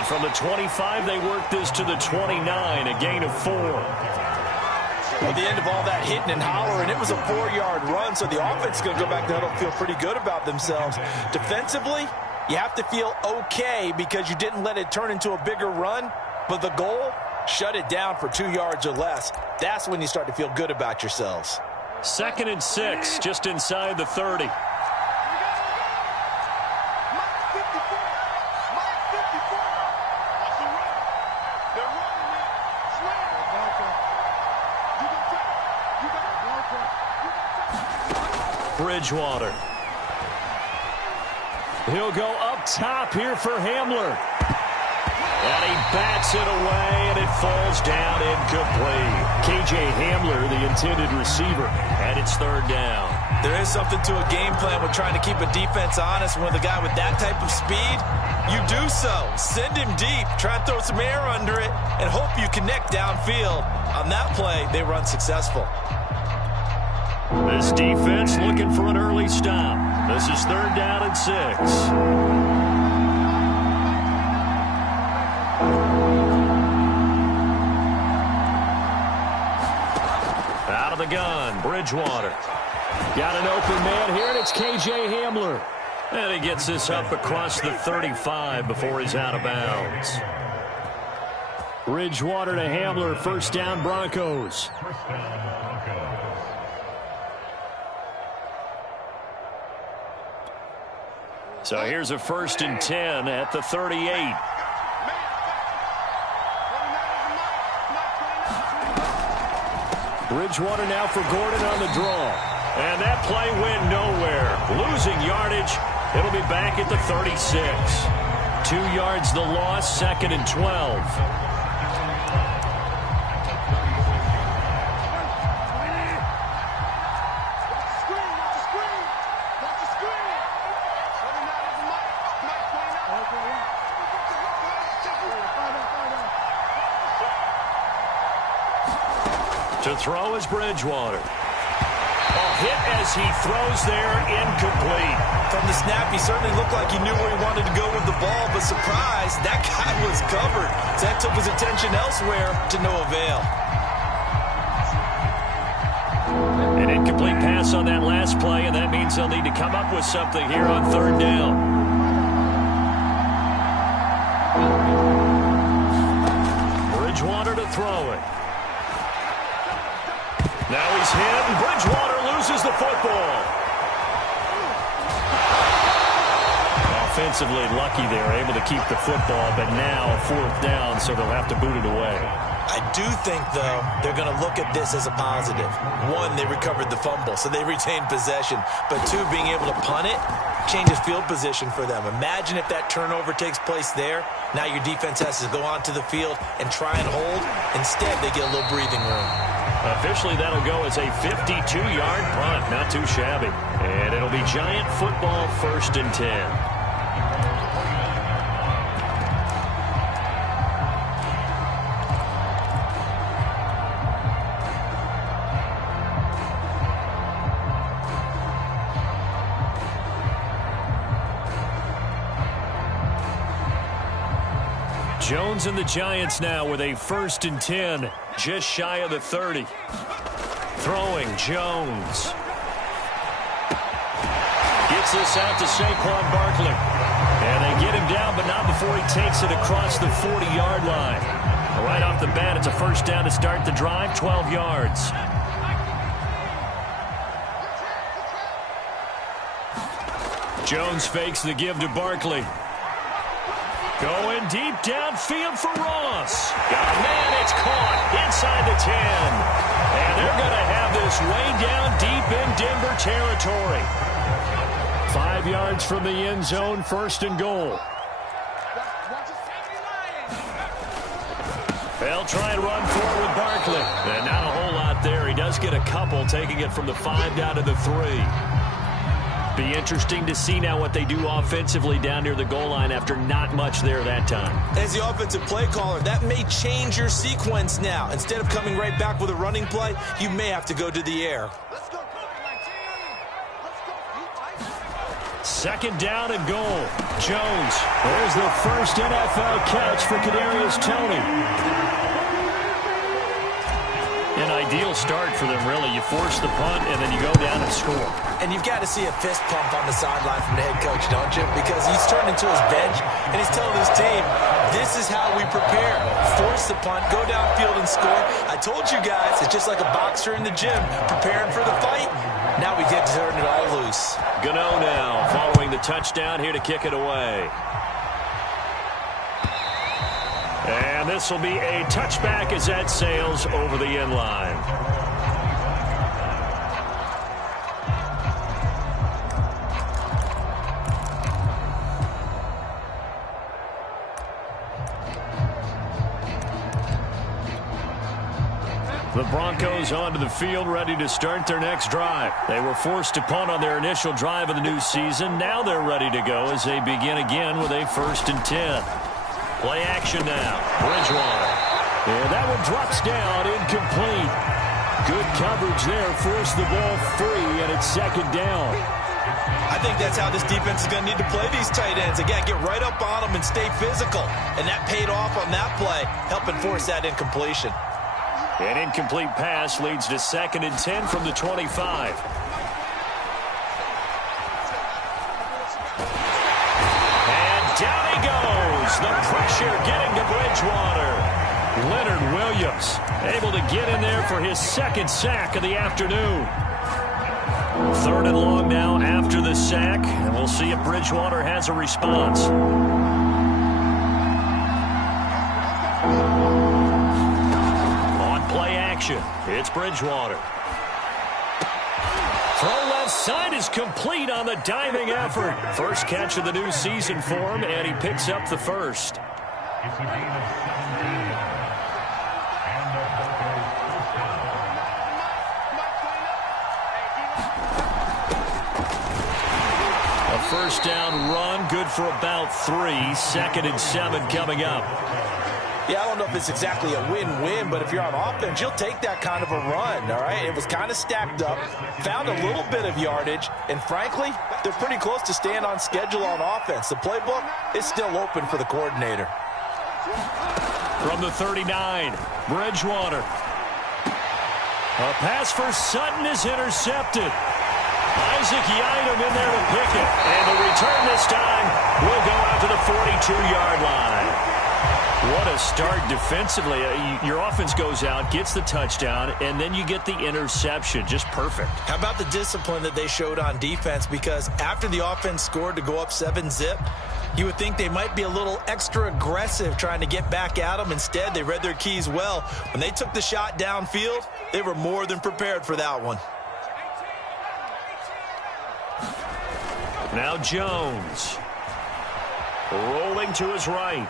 And from the 25, they work this to the 29, a gain of 4. At the end of all that hitting and hollering, it was a 4-yard run, so the offense is going to go back to huddle and feel pretty good about themselves. Defensively, you have to feel okay because you didn't let it turn into a bigger run, but the goal, shut it down for 2 yards or less. That's when you start to feel good about yourselves. 2nd and 6, just inside the 30. Bridgewater. He'll go up top here for Hamler. And he bats it away, and it falls down incomplete. K.J. Hamler, the intended receiver, and it's 3rd down. There is something to a game plan with trying to keep a defense honest. When with a guy with that type of speed, you do so. Send him deep, try and throw some air under it, and hope you connect downfield. On that play, they run successful. This defense looking for an early stop. This is 3rd down and 6. Out of the gun, Bridgewater. Got an open man here, and it's K.J. Hamler. And he gets this up across the 35 before he's out of bounds. Bridgewater to Hamler, 1st down Broncos. So here's a 1st and 10 at the 38. Bridgewater now for Gordon on the draw. And that play went nowhere. Losing yardage. It'll be back at the 36. 2 yards the loss, 2nd and 12. To throw is Bridgewater. A hit as he throws there, incomplete. From the snap, he certainly looked like he knew where he wanted to go with the ball, but surprise, that guy was covered. So that took his attention elsewhere to no avail. An incomplete pass on that last play, and that means they'll need to come up with something here on 3rd down. Bridgewater to throw it. Now he's hit, and Bridgewater loses the football. Offensively lucky there, able to keep the football, but now 4th down, so they'll have to boot it away. I do think, though, they're going to look at this as a positive. 1, they recovered the fumble, so they retained possession. But 2, being able to punt it changes field position for them. Imagine if that turnover takes place there. Now your defense has to go onto the field and try and hold. Instead, they get a little breathing room. Officially, that'll go as a 52-yard punt. Not too shabby. And it'll be Giant football, 1st and 10. Jones and the Giants now with a 1st and 10, just shy of the 30. Throwing, Jones. Gets this out to Saquon Barkley. And they get him down, but not before he takes it across the 40-yard line. Right off the bat, it's a 1st down to start the drive, 12 yards. Jones fakes the give to Barkley. Going deep downfield for Ross. Got a man, it's caught inside the 10. And they're going to have this way down deep in Denver territory. 5 yards from the end zone, 1st and goal. They'll try and run forward with Barkley. And not a whole lot there. He does get a couple, taking it from the 5 down to the 3. Be interesting to see now what they do offensively down near the goal line after not much there that time. As the offensive play caller, that may change your sequence now. Instead of coming right back with a running play, you may have to go to the air. Second down and goal. Jones. There's the first NFL catch for Kadarius Toney. An ideal start for them, really. You force the punt, and then you go down and score. And you've got to see a fist pump on the sideline from the head coach, don't you? Because he's turned into his bench, and he's telling his team, this is how we prepare. Force the punt, go downfield and score. I told you guys, it's just like a boxer in the gym, preparing for the fight. Now we get to turn it all loose. Gano now, following the touchdown here to kick it away. And this will be a touchback as that sails over the end line. The Broncos onto the field, ready to start their next drive. They were forced to punt on their initial drive of the new season. Now they're ready to go as they begin again with a 1st and 10. Play action now. Bridgewater. And that one drops down, incomplete. Good coverage there. Forced the ball free, and it's 2nd down. I think that's how this defense is going to need to play these tight ends. Again, get right up on them and stay physical. And that paid off on that play, helping force that incompletion. An incomplete pass leads to 2nd and 10 from the 25. Down he goes. The pressure getting to Bridgewater. Leonard Williams able to get in there for his 2nd sack of the afternoon. 3rd and long now after the sack, and we'll see if Bridgewater has a response. On play action, it's Bridgewater. Throw left side is complete on the diving effort. First catch of the new season for him, and he picks up the first. A first down run, good for about 3. 2nd and 7 coming up. Yeah, I don't know if it's exactly a win-win, but if you're on offense, you'll take that kind of a run, all right? It was kind of stacked up, found a little bit of yardage, and frankly, they're pretty close to staying on schedule on offense. The playbook is still open for the coordinator. From the 39, Bridgewater. A pass for Sutton is intercepted. Isaac Yiadom in there to pick it, and the return this time will go out to the 42-yard line. What a start defensively. Your offense goes out, gets the touchdown, and then you get the interception. Just perfect. How about the discipline that they showed on defense? Because after the offense scored to go up 7-zip, you would think they might be a little extra aggressive trying to get back at them. Instead, they read their keys well. When they took the shot downfield, they were more than prepared for that one. Now Jones. Rolling to his right.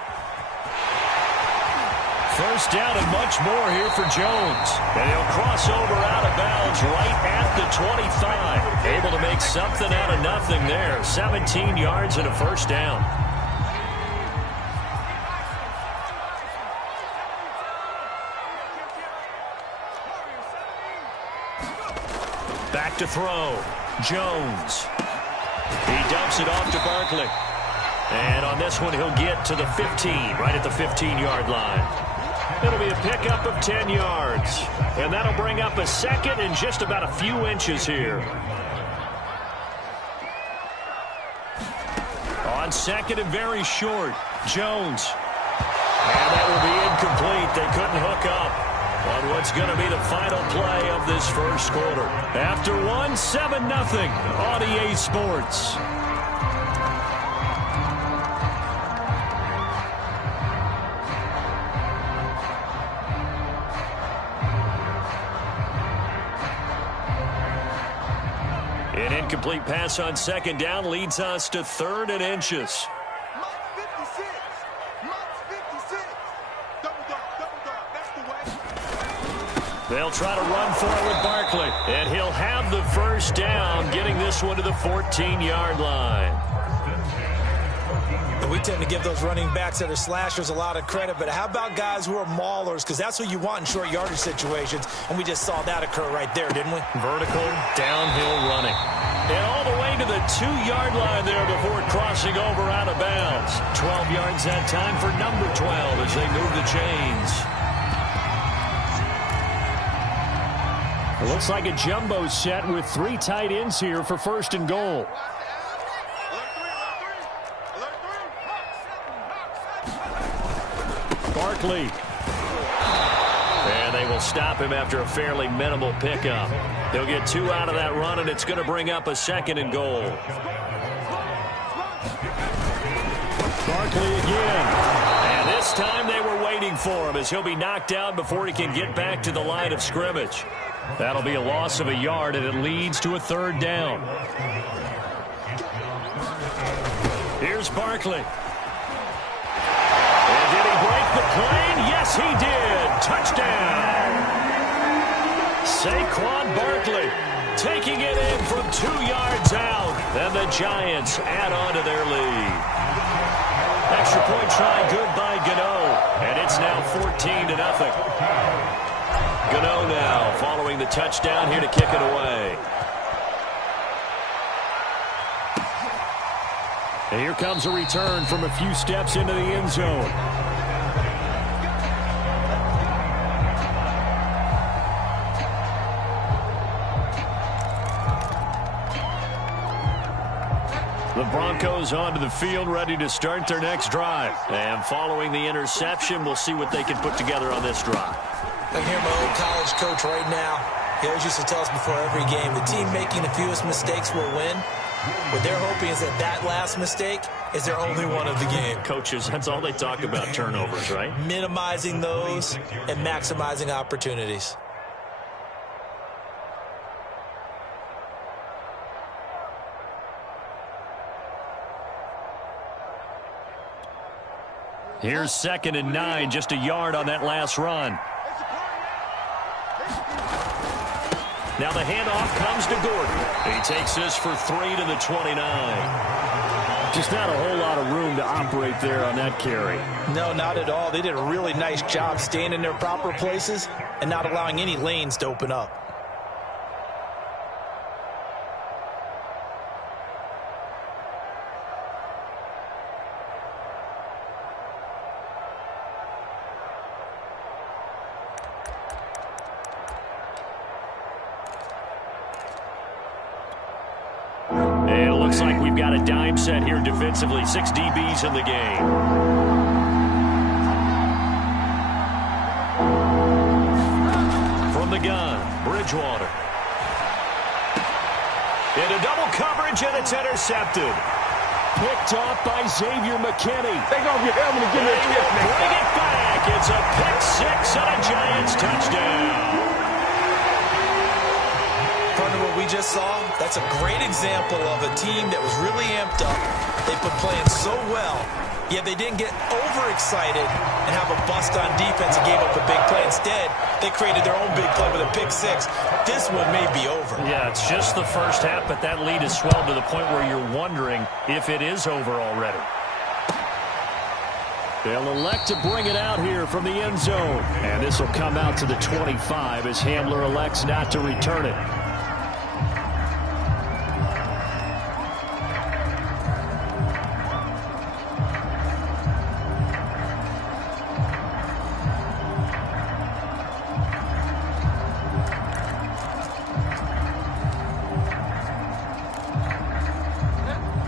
First down and much more here for Jones. And he'll cross over out of bounds right at the 25. Able to make something out of nothing there. 17 yards and a first down. Back to throw. Jones. He dumps it off to Barkley. And on this one, he'll get to the 15, right at the 15-yard line. It'll be a pickup of 10 yards. And that'll bring up a 2nd and just about a few inches here. On 2nd and very short, Jones. And that will be incomplete. They couldn't hook up on what's going to be the final play of this first quarter. After one, 7-0 on EA Sports. An incomplete pass on 2nd down leads us to 3rd and inches. They'll try to run for it with Barkley, and he'll have the first down, getting this one to the 14-yard line. we tend to give those running backs that are slashers a lot of credit, but how about guys who are maulers? Because that's what you want in short yardage situations, and we just saw that occur right there, didn't we? Vertical, downhill running. And all the way to the 2-yard line there before crossing over out of bounds. 12 yards that time for number 12 as they move the chains. It looks like a jumbo set with 3 tight ends here for 1st and goal. Barkley. And they will stop him after a fairly minimal pickup. He'll get 2 out of that run, and it's going to bring up a 2nd and goal. Barkley again. And this time they were waiting for him as he'll be knocked down before he can get back to the line of scrimmage. That'll be a loss of a yard, and it leads to a 3rd down. Here's Barkley. And did he break the plane? Yes, he did. Touchdown. Saquon Barkley taking it in from 2 yards out. And the Giants add on to their lead. Extra point try good by Gano. And it's now 14-0. Gano now following the touchdown here to kick it away. And here comes a return from a few steps into the end zone. The Broncos onto the field, ready to start their next drive. And following the interception, we'll see what they can put together on this drive. I can hear my old college coach right now. He always used to tell us before every game, the team making the fewest mistakes will win. What they're hoping is that that last mistake is their only one of the game. Coaches, that's all they talk about, turnovers, right? Minimizing those and maximizing opportunities. Here's 2nd and 9, just a yard on that last run. Now the handoff comes to Gordon. He takes this for 3 to the 29. Just not a whole lot of room to operate there on that carry. No, not at all. They did a really nice job staying in their proper places and not allowing any lanes to open up. Looks like we've got a dime set here defensively. 6 DBs in the game. From the gun, Bridgewater. Into double coverage, and it's intercepted. Picked off by Xavier McKinney. Take off your helmet and give me a kiss, man. Bring it back. It's a pick 6 and a Giants touchdown. What we just saw, that's a great example of a team that was really amped up. They've been playing so well, yet they didn't get overexcited and have a bust on defense and gave up a big play. Instead, they created their own big play with a pick 6. This one may be over. Yeah, it's just the first half, but that lead has swelled to the point where you're wondering if it is over already. They'll elect to bring it out here from the end zone. And this will come out to the 25 as Hamler elects not to return it.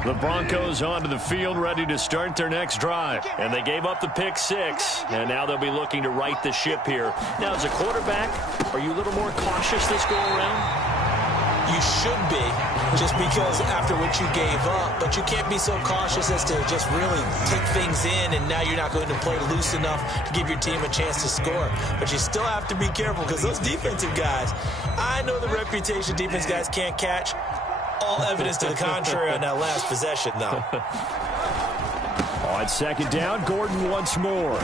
The Broncos onto the field, ready to start their next drive. And they gave up the pick 6, and now they'll be looking to right the ship here. Now, as a quarterback, are you a little more cautious this go-around? You should be, just because after what you gave up. But you can't be so cautious as to just really take things in, and now you're not going to play loose enough to give your team a chance to score. But you still have to be careful, because those defensive guys, I know the reputation defense guys can't catch. All evidence to the contrary on that last possession, though. On 2nd down, Gordon once more.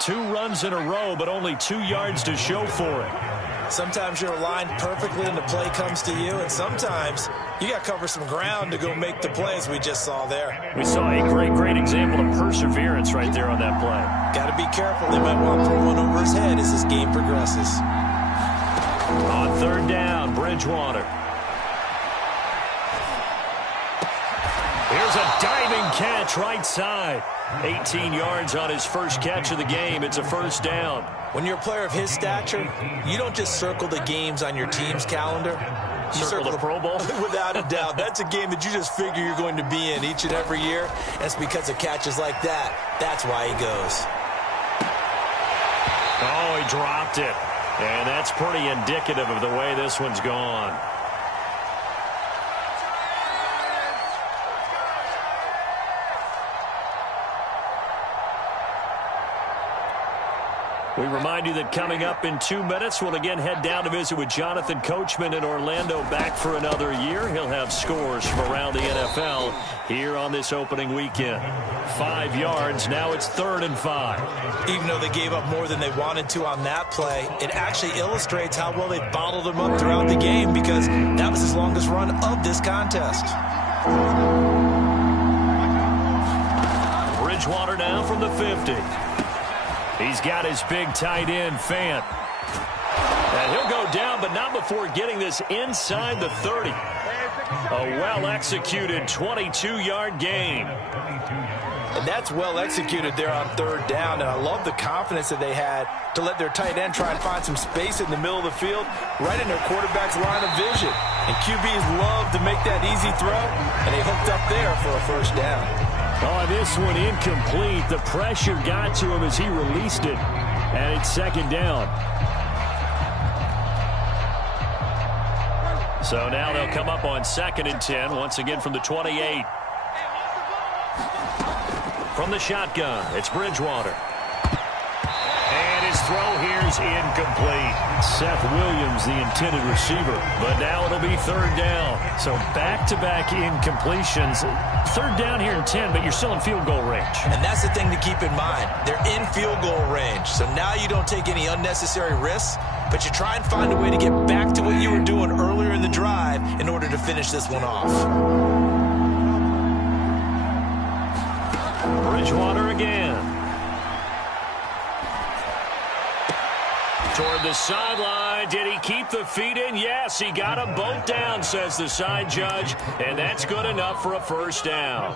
2 runs in a row, but only 2 yards to show for it. Sometimes you're aligned perfectly and the play comes to you, and sometimes you got to cover some ground to go make the play, as we just saw there. We saw a great example of perseverance right there on that play. Got to be careful. They might want to throw one over his head as this game progresses. On third down, Bridgewater. Here's a diving catch right side. 18 yards on his first catch of the game. It's a first down. When you're a player of his stature, you don't just circle the games on your team's calendar. You circle the Pro Bowl? Without a doubt. That's a game that you just figure you're going to be in each and every year. That's because of catches like that. That's why he goes. Oh, he dropped it. And that's pretty indicative of the way this one's gone. We remind you that coming up in 2 minutes, we'll again head down to visit with Jonathan Coachman in Orlando, back for another year. He'll have scores from around the NFL here on this opening weekend. 5 yards, now it's 3rd and 5. Even though they gave up more than they wanted to on that play, it actually illustrates how well they bottled them up throughout the game, because that was his longest run of this contest. Bridgewater now from the 50. He's got his big tight end, Fant. And he'll go down, but not before getting this inside the 30. A well-executed 22-yard gain. And that's well executed there on third down, and I love the confidence that they had to let their tight end try and find some space in the middle of the field, right in their quarterback's line of vision. And QBs love to make that easy throw, and they hooked up there for a first down. Oh, this one incomplete. The pressure got to him as he released it, and it's 2nd down. So now they'll come up on 2nd and 10, once again from the 28. From the shotgun, it's Bridgewater. And his throw here's incomplete. Seth Williams, the intended receiver. But now it'll be 3rd down. So back-to-back incompletions. 3rd down here in 10, but you're still in field goal range. And that's the thing to keep in mind. They're in field goal range. So now you don't take any unnecessary risks, but you try and find a way to get back to what you were doing earlier in the drive in order to finish this one off. Bridgewater again. Toward the sideline. Did he keep the feet in? Yes, he got them both down, says the side judge. And that's good enough for a first down.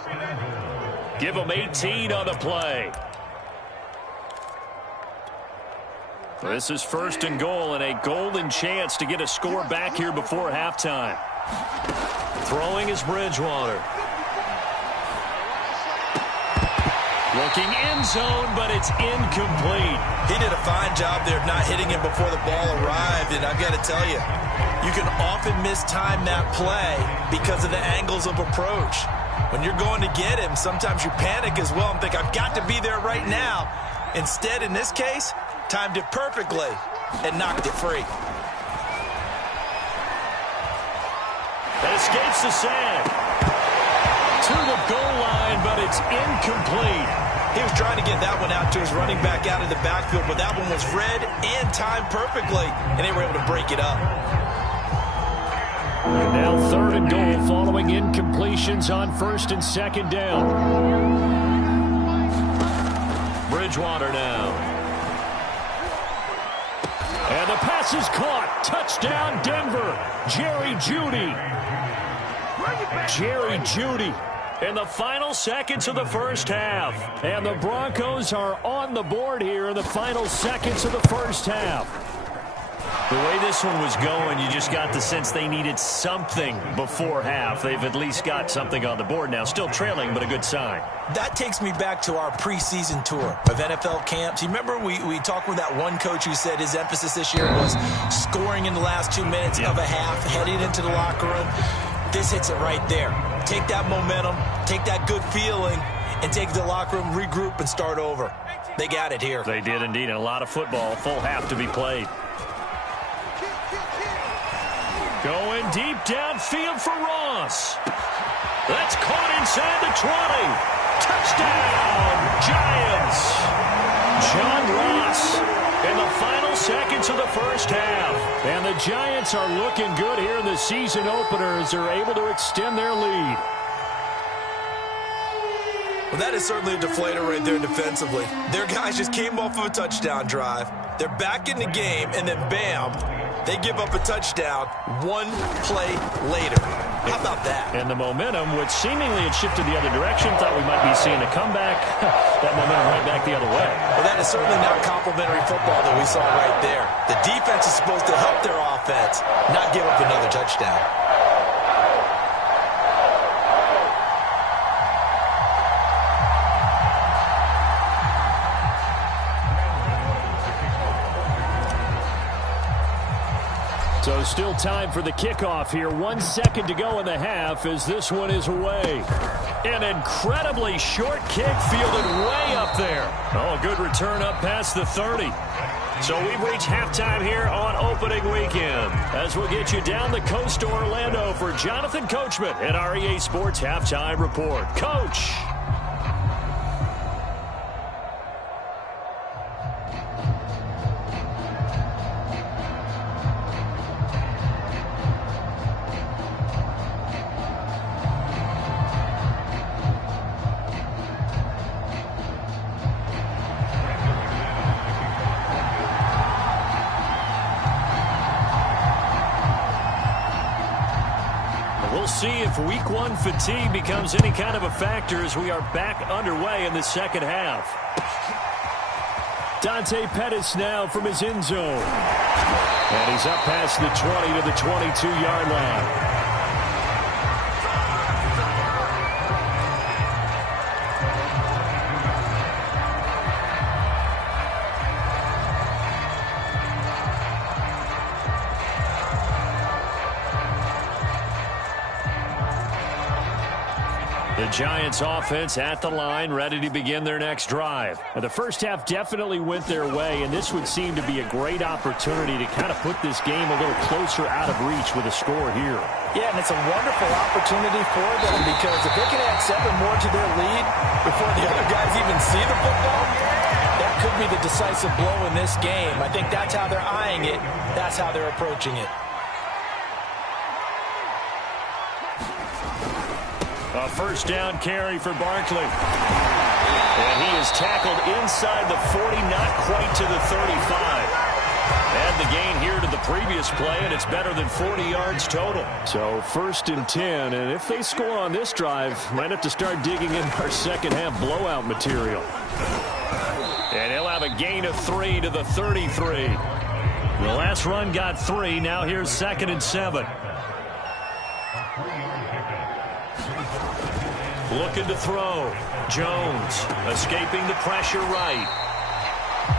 Give him 18 on the play. This is 1st and goal, and a golden chance to get a score back here before halftime. Throwing is Bridgewater. Looking end zone, but it's incomplete. He did a fine job there of not hitting him before the ball arrived, and I've got to tell you, you can often mistime that play because of the angles of approach. When you're going to get him, sometimes you panic as well and think, I've got to be there right now. Instead, in this case, timed it perfectly and knocked it free. That escapes the sack. To the goal line, but it's incomplete. He was trying to get that one out to his running back out of the backfield, but that one was read and timed perfectly, and they were able to break it up. Now 3rd and goal following incompletions on 1st and 2nd down. Bridgewater now. And the pass is caught. Touchdown, Denver. Jerry Jeudy. Jerry Jeudy in the final seconds of the first half. And the Broncos are on the board here in the final seconds of the first half. The way this one was going, you just got the sense they needed something before half. They've at least got something on the board now. Still trailing, but a good sign. That takes me back to our preseason tour of NFL camps. You remember we talked with that one coach who said his emphasis this year was scoring in the last 2 minutes of a half, heading into the locker room. This hits it right there. Take that momentum, take that good feeling, and take the locker room, regroup, and start over. They got it here. They did indeed. And a lot of football, full half to be played. Going deep downfield for Ross. That's caught inside the 20. Touchdown, Giants. John Ross in the final seconds of the first half. And the Giants are looking good here in the season opener as they're able to extend their lead. Well, that is certainly a deflator right there defensively. Their guys just came off of a touchdown drive. They're back in the game, and then bam, they give up a touchdown one play later. How about that? And the momentum, which seemingly had shifted the other direction, thought we might be seeing a comeback. That momentum right back the other way. Well, that is certainly not complimentary football that we saw right there. The defense is supposed to help their offense, not give up another touchdown. So still time for the kickoff here. 1 second to go in the half as this one is away. An incredibly short kick fielded way up there. Oh, a good return up past the 30. So we've reached halftime here on opening weekend. As we'll get you down the coast to Orlando for Jonathan Coachman at our EA Sports Halftime Report. Coach. See if week one fatigue becomes any kind of a factor as we are back underway in the second half. Dante Pettis now from his end zone. And he's up past the 20 to the 22-yard line. The Giants offense at the line, ready to begin their next drive. Now, the first half definitely went their way, and this would seem to be a great opportunity to kind of put this game a little closer out of reach with a score here. Yeah, and it's a wonderful opportunity for them because if they can add 7 more to their lead before the other guys even see the football, that could be the decisive blow in this game. I think that's how they're eyeing it. That's how they're approaching it. A first down carry for Barkley. And he is tackled inside the 40, not quite to the 35. Add the gain here to the previous play, and it's better than 40 yards total. So 1st and 10, and if they score on this drive, might have to start digging in our second half blowout material. And he'll have a gain of 3 to the 33. The last run got 3. Now here's 2nd and 7. Looking to throw. Jones escaping the pressure right.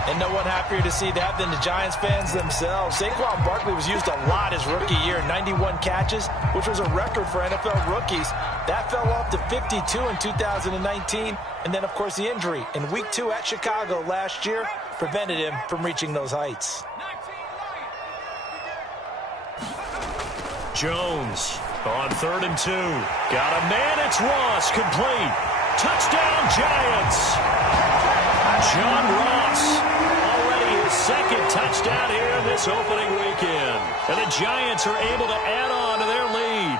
And no one happier to see that than the Giants fans themselves. Saquon Barkley was used a lot his rookie year, 91 catches, which was a record for NFL rookies. That fell off to 52 in 2019. And then, of course, the injury in Week 2 at Chicago last year prevented him from reaching those heights. Jones on 3rd and 2. Got a man, it's Ross, complete. Touchdown, Giants. John Ross, already his 2nd touchdown here in this opening weekend. And the Giants are able to add on to their lead.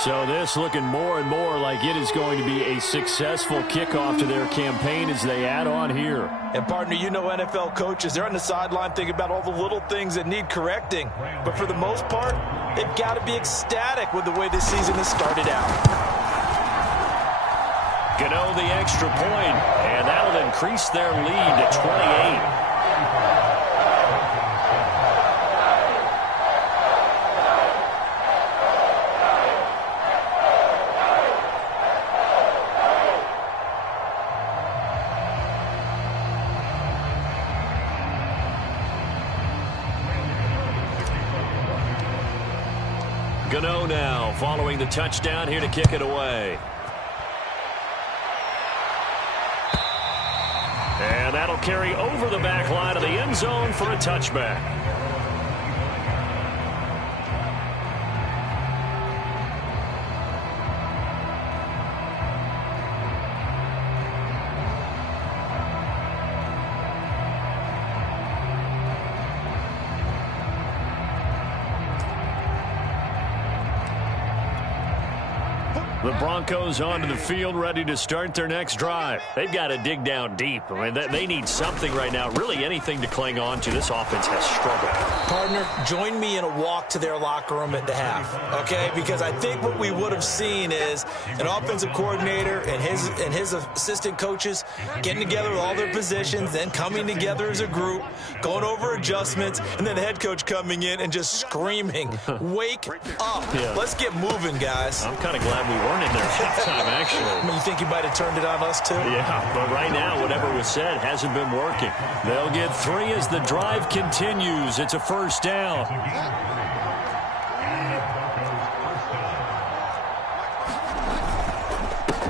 So this looking more and more like it is going to be a successful kickoff to their campaign as they add on here. And partner, you know NFL coaches, they're on the sideline thinking about all the little things that need correcting. But for the most part, they've got to be ecstatic with the way this season has started out. Gano the extra point, and that'll increase their lead to 28. Gano now following the touchdown here to kick it away. And that'll carry over the back line of the end zone for a touchback. The Broncos onto the field, ready to start their next drive. They've got to dig down deep. I mean, they need something right now, really anything to cling on to. This offense has struggled. Partner, join me in a walk to their locker room at the half, okay? Because I think what we would have seen is an offensive coordinator and his assistant coaches getting together with all their positions, then coming together as a group, going over adjustments, and then the head coach coming in and just screaming, wake up. Yeah. Let's get moving, guys. I'm kind of glad we weren't in there halftime, actually. I mean, you think you might have turned it on us, too? Yeah, but right now, whatever was said hasn't been working. They'll get 3 as the drive continues. It's a first down.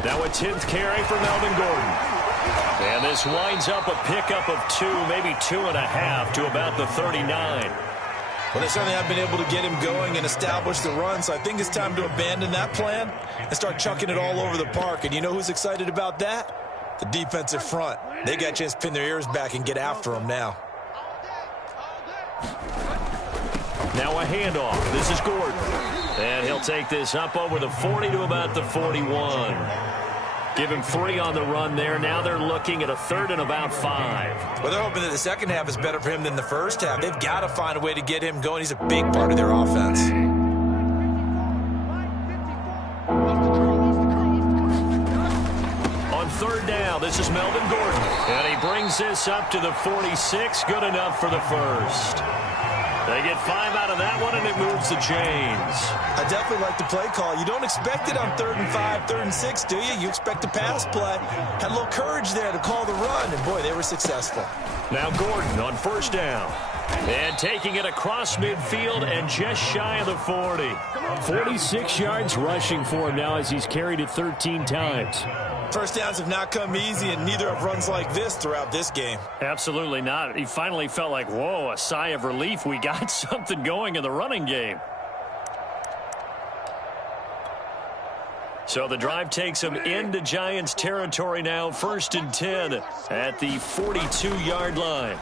Now a 10th carry for Melvin Gordon. And this winds up a pickup of 2, maybe 2.5 to about the 39. Well, they certainly have been able to get him going and establish the run, so I think it's time to abandon that plan and start chucking it all over the park. And you know who's excited about that? The defensive front. They got a chance to pin their ears back and get after him now. Now a handoff. This is Gordon. And he'll take this up over the 40 to about the 41. Give him 3 on the run there. Now they're looking at a 3rd and about 5. Well, they're hoping that the second half is better for him than the first half. They've got to find a way to get him going. He's a big part of their offense. On 3rd down, this is Melvin Gordon. And he brings this up to the 46. Good enough for the first. They get 5 out of that one, and it moves the chains. I definitely like the play call. You don't expect it on 3rd and 5, 3rd and 6, do you? You expect a pass play. Had a little courage there to call the run, and, boy, they were successful. Now Gordon on 1st down. And taking it across midfield and just shy of the 40. 46 yards rushing for him now as he's carried it 13 times. First downs have not come easy, and neither have runs like this throughout this game. Absolutely not. He finally felt like, whoa, a sigh of relief. We got something going in the running game. So the drive takes him into Giants territory now. 1st and 10 at the 42-yard line.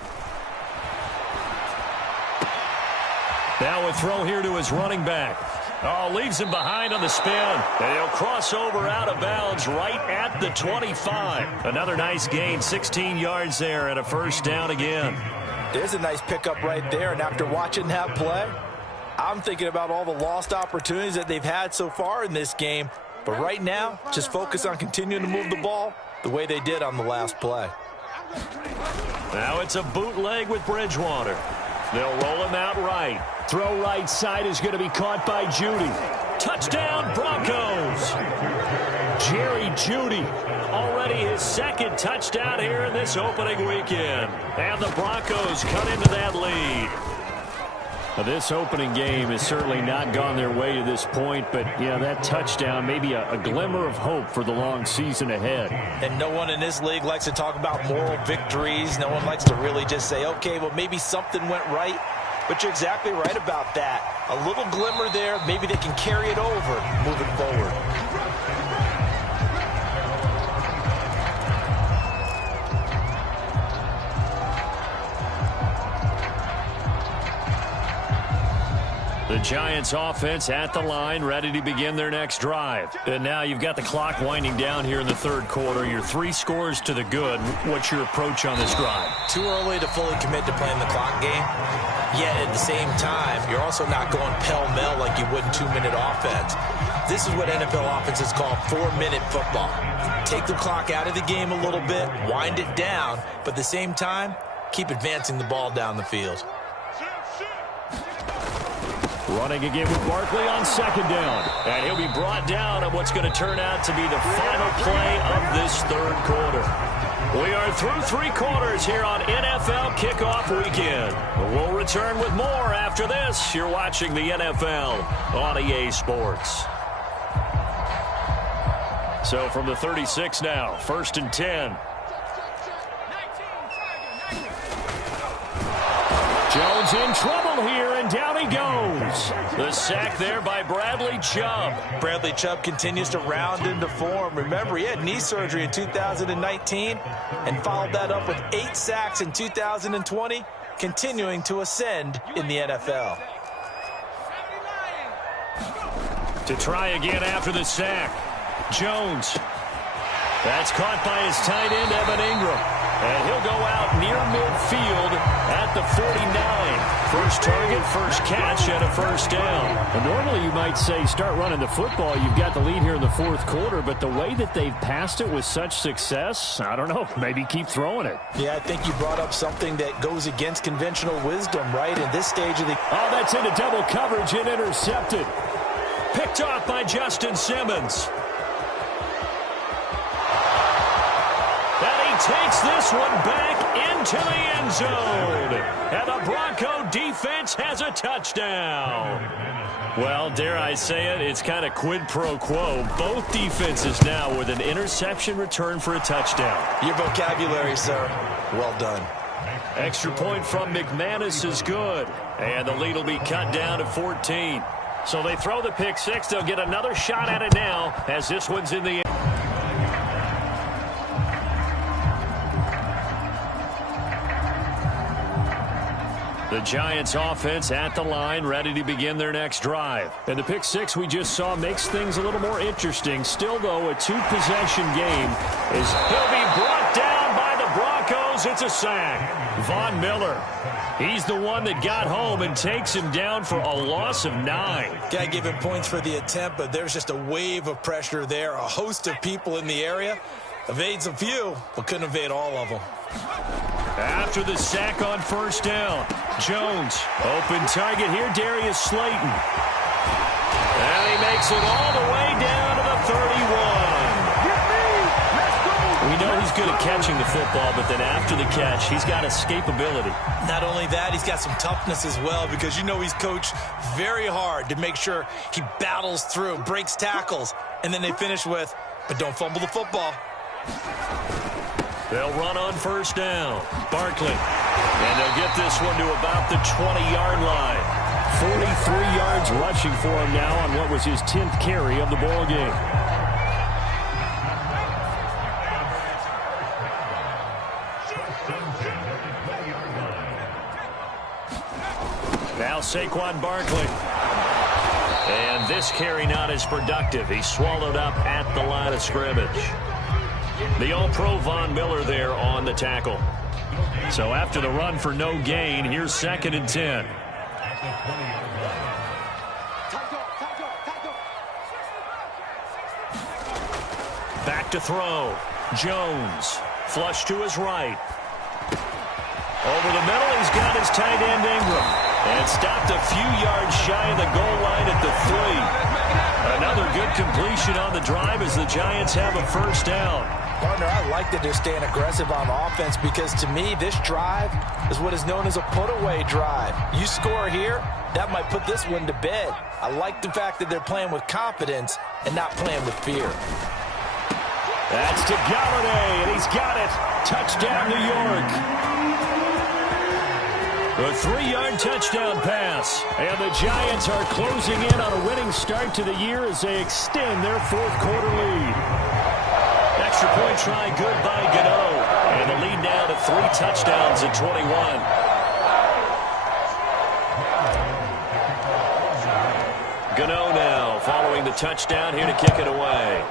Now a throw here to his running back. Oh, leaves him behind on the spin. And he'll cross over out of bounds right at the 25. Another nice gain, 16 yards there, and a 1st down again. There's a nice pickup right there, and after watching that play, I'm thinking about all the lost opportunities that they've had so far in this game. But right now, just focus on continuing to move the ball the way they did on the last play. Now it's a bootleg with Bridgewater. They'll roll him out right. Throw right side is going to be caught by Judy. Touchdown, Broncos. Jerry Judy, already his 2nd touchdown here in this opening weekend. And the Broncos cut into that lead. Now, this opening game has certainly not gone their way to this point, but, yeah, that touchdown may be a glimmer of hope for the long season ahead. And no one in this league likes to talk about moral victories. No one likes to really just say, okay, well, maybe something went right. But you're exactly right about that. A little glimmer there. Maybe they can carry it over moving forward. The Giants offense at the line, ready to begin their next drive. And now you've got the clock winding down here in the 3rd quarter. You're 3 scores to the good. What's your approach on this drive? Too early to fully commit to playing the clock game. Yet at the same time, you're also not going pell-mell like you would in 2-minute offense. This is what NFL offenses call 4-minute football. Take the clock out of the game a little bit, wind it down, but at the same time, keep advancing the ball down the field. Running again with Barkley on 2nd down. And he'll be brought down on what's going to turn out to be the final play of this 3rd quarter. We are through 3 quarters here on NFL Kickoff Weekend. We'll return with more after this. You're watching the NFL on EA Sports. So from the 36 now, 1st and 10. Jones in trouble here, and down he goes. The sack there by Bradley Chubb. Bradley Chubb continues to round into form. Remember, he had knee surgery in 2019 and followed that up with 8 sacks in 2020, continuing to ascend in the NFL. To try again after the sack. Jones. That's caught by his tight end, Evan Ingram. And he'll go out near midfield at the 49. First target, first catch, and a first down. And normally you might say start running the football. You've got the lead here in the fourth quarter, but the way that they've passed it with such success, I don't know, maybe keep throwing it. Yeah, I think you brought up something that goes against conventional wisdom, right? In this stage of the... Oh, that's into double coverage and intercepted. Picked off by Justin Simmons. Takes this one back into the end zone. And the Bronco defense has a touchdown. Well, dare I say it, it's kind of quid pro quo. Both defenses now with an interception return for a touchdown. Your vocabulary, sir. Well done. Extra point from McManus is good. And the lead will be cut down to 14. So they throw the pick six. They'll get another shot at it now as this one's in the end. The Giants offense at the line, ready to begin their next drive. And the pick six we just saw makes things a little more interesting. Still, though, a two-possession game. He'll be brought down by the Broncos. It's a sack. Von Miller, he's the one that got home and takes him down for a loss of 9. Got to give him points for the attempt, but there's just a wave of pressure there. A host of people in the area. Evades a few, but couldn't evade all of them. After the sack on first down, Jones, open target here, Darius Slayton. And he makes it all the way down to the 31. We know he's good at catching the football, but then after the catch, he's got escapability. Not only that, he's got some toughness as well, because you know he's coached very hard to make sure he battles through, breaks tackles, and then they finish with, but don't fumble the football. They'll run on first down. Barkley. And they'll get this one to about the 20-yard line. 43 yards rushing for him now on what was his 10th carry of the ball game. Now Saquon Barkley. And this carry not as productive. He's swallowed up at the line of scrimmage. The All-Pro Von Miller there on the tackle. So after the run for no gain, here's 2nd and 10. Back to throw. Jones. Flush to his right. Over the middle, he's got his tight end Ingram. And stopped a few yards shy of the goal line at the 3. Another good completion on the drive as the Giants have a first down. Partner, I like that they're staying aggressive on offense, because to me, this drive is what is known as a put-away drive. You score here, that might put this one to bed. I like the fact that they're playing with confidence and not playing with fear. That's to Galladay, and he's got it. Touchdown, New York. A 3-yard touchdown pass. And the Giants are closing in on a winning start to the year as they extend their fourth quarter lead. Extra point try good by Gano. And the lead now to 3 touchdowns at 21. Gano now following the touchdown here to kick it away.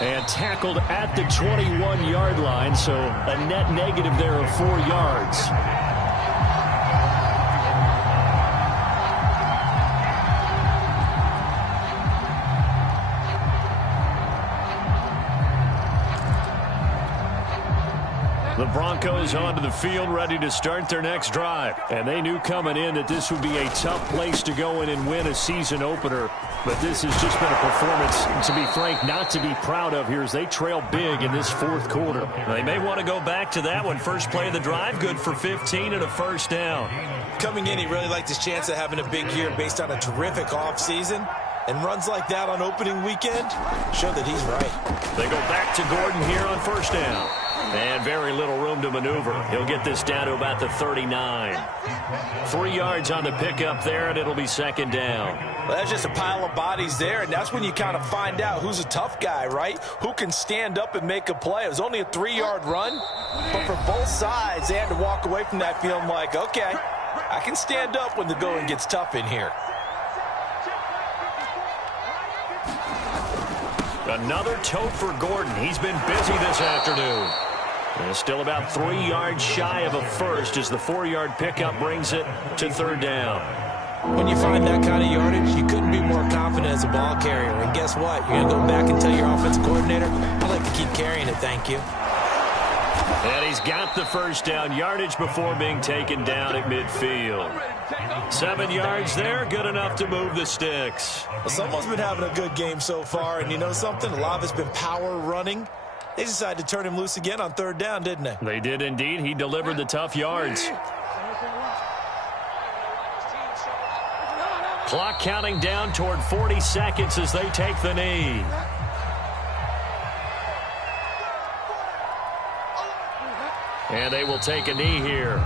And tackled at the 21-yard line, so a net negative there of 4 yards. The Broncos onto the field, ready to start their next drive. And they knew coming in that this would be a tough place to go in and win a season opener. But this has just been a performance, to be frank, not to be proud of here as they trail big in this fourth quarter. They may want to go back to that one. First play of the drive, good for 15 and a first down. Coming in, he really liked his chance of having a big year based on a terrific offseason. And runs like that on opening weekend show that he's right. They go back to Gordon here on first down. And very little room to maneuver. He'll get this down to about the 39. 3 yards on the pickup there, and it'll be second down. Well, that's just a pile of bodies there, and that's when you kind of find out who's a tough guy, right? Who can stand up and make a play. It was only a 3-yard run, but for both sides, they had to walk away from that feeling like, okay, I can stand up when the going gets tough in here. Another tote for Gordon. He's been busy this afternoon. And still about 3 yards shy of a first as the 4-yard pickup brings it to third down. When you find that kind of yardage, you couldn't be more confident as a ball carrier. And guess what? You're going to go back and tell your offensive coordinator, I'd like to keep carrying it, thank you. And he's got the first down yardage before being taken down at midfield. 7 yards there, good enough to move the sticks. Well, someone's been having a good game so far, and you know something? A lot of it's been power running. They decided to turn him loose again on third down, didn't they? They did indeed. He delivered the tough yards. Clock counting down toward 40 seconds as they take the knee. And they will take a knee here.